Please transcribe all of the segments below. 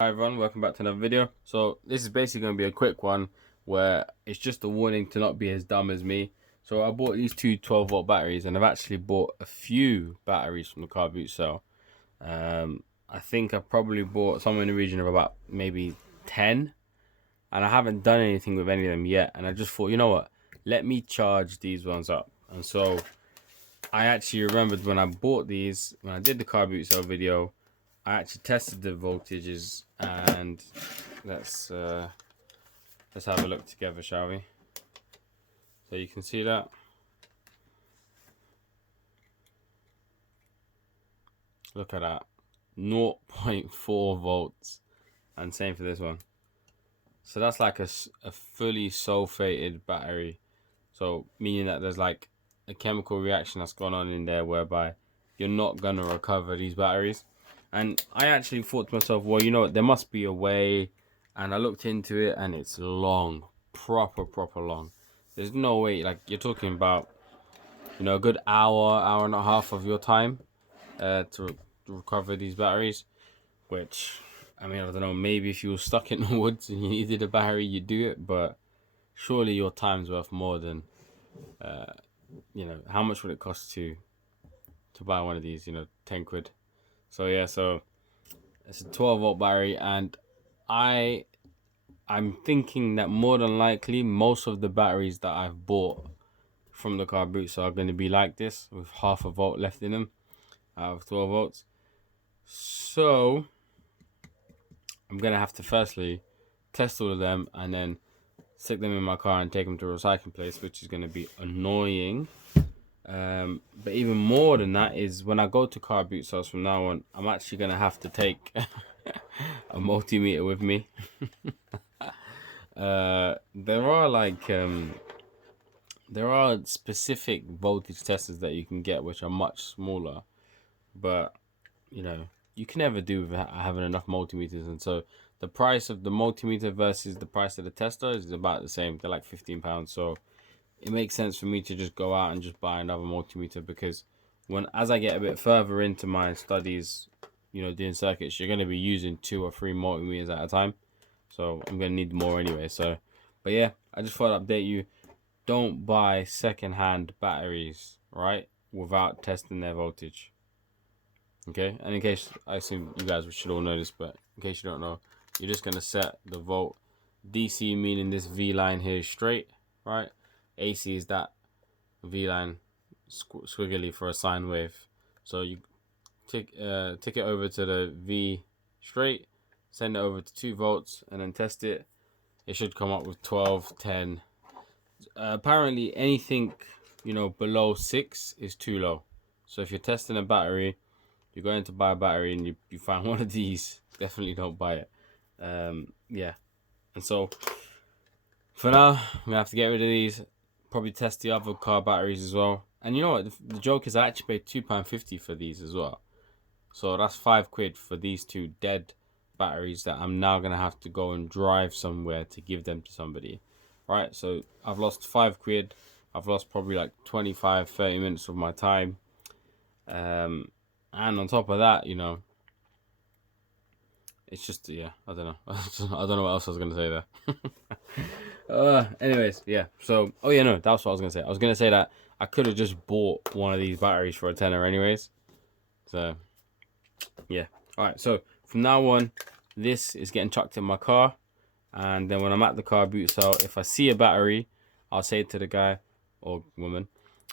Hi everyone, welcome back to another video. So this is basically going to be a quick one where it's just a warning to not be as dumb as me. So I bought these two 12-volt batteries, and I've actually bought a few batteries from the car boot sale. I think I probably bought somewhere in the region of about maybe 10, and I haven't done anything with any of them yet. And I just thought, you know what, let me charge these ones up. And so I actually remembered when I bought these, when I did the car boot sale video, I actually tested the voltages, and let's have a look together, shall we? So you can see that. Look at that. 0.4 volts. And same for this one. So that's like a fully sulfated battery. So meaning that there's like a chemical reaction that's gone on in there whereby you're not going to recover these batteries. And I actually thought to myself, well, you know what, there must be a way. And I looked into it, and it's long. Proper long. There's no way, like, you're talking about, you know, a good hour and a half of your time to recover these batteries. Which, I mean, I don't know, maybe if you were stuck in the woods and you needed a battery, you'd do it. But surely your time's worth more than, you know, how much would it cost to buy one of these, you know, 10 quid. So yeah, so it's a 12-volt battery, and I'm thinking that more than likely most of the batteries that I've bought from the car boots are going to be like this, with half a volt left in them out of 12 volts. So I'm going to have to firstly test all of them and then stick them in my car and take them to a recycling place, which is going to be annoying. But even more than that is when I go to car boot sales from now on, I'm actually going to have to take a multimeter with me. There are like there are specific voltage testers that you can get which are much smaller, but you know, you can never do without having enough multimeters. And so the price of the multimeter versus the price of the tester is about the same. They're like £15. So it makes sense for me to just go out and just buy another multimeter, because as I get a bit further into my studies, you know, doing circuits, you're going to be using 2 or 3 multimeters at a time. So I'm going to need more anyway. So, but yeah, I just thought I'd update you. Don't buy second-hand batteries, right, without testing their voltage. Okay, and in case, I assume you guys should all know this, but in case you don't know, you're just going to set the volt. DC meaning this V line here is straight, right? AC is that V line squiggly for a sine wave. So you tick it over to the V straight, send it over to 2 volts, and then test it. It should come up with 12, 10. Apparently anything, you know, below 6 is too low. So if you're testing a battery, you're going to buy a battery and you find one of these, definitely don't buy it. Yeah. And so for now, I'm gonna have to get rid of these. Probably test the other car batteries as well. And you know what? The joke is I actually paid £2.50 for these as well. So that's £5 for these 2 dead batteries that I'm now gonna have to go and drive somewhere to give them to somebody. Right? So I've lost £5. I've lost probably like 25-30 minutes of my time. And on top of that, you know, it's just, yeah, I don't know. I don't know what else I was gonna say there. Anyways, yeah. So, oh yeah, no, that's what I was gonna say. I was gonna say that I could have just bought one of these batteries for a tenner, anyways. So, yeah. All right. So from now on, this is getting chucked in my car, and then when I'm at the car boot sale, if I see a battery, I'll say to the guy or woman,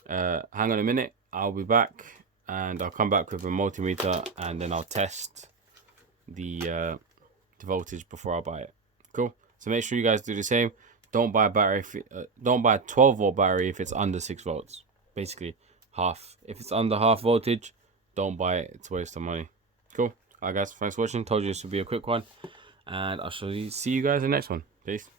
"Hang on a minute, I'll be back." And I'll come back with a multimeter, and then I'll test the voltage before I buy it. Cool. So make sure you guys do the same. Don't buy a battery. Don't buy a 12-volt battery if it's under 6 volts. Basically, half. If it's under half voltage, don't buy it. It's a waste of money. Cool. Alright, guys. Thanks for watching. Told you this would be a quick one, and I shall see you guys in the next one. Peace.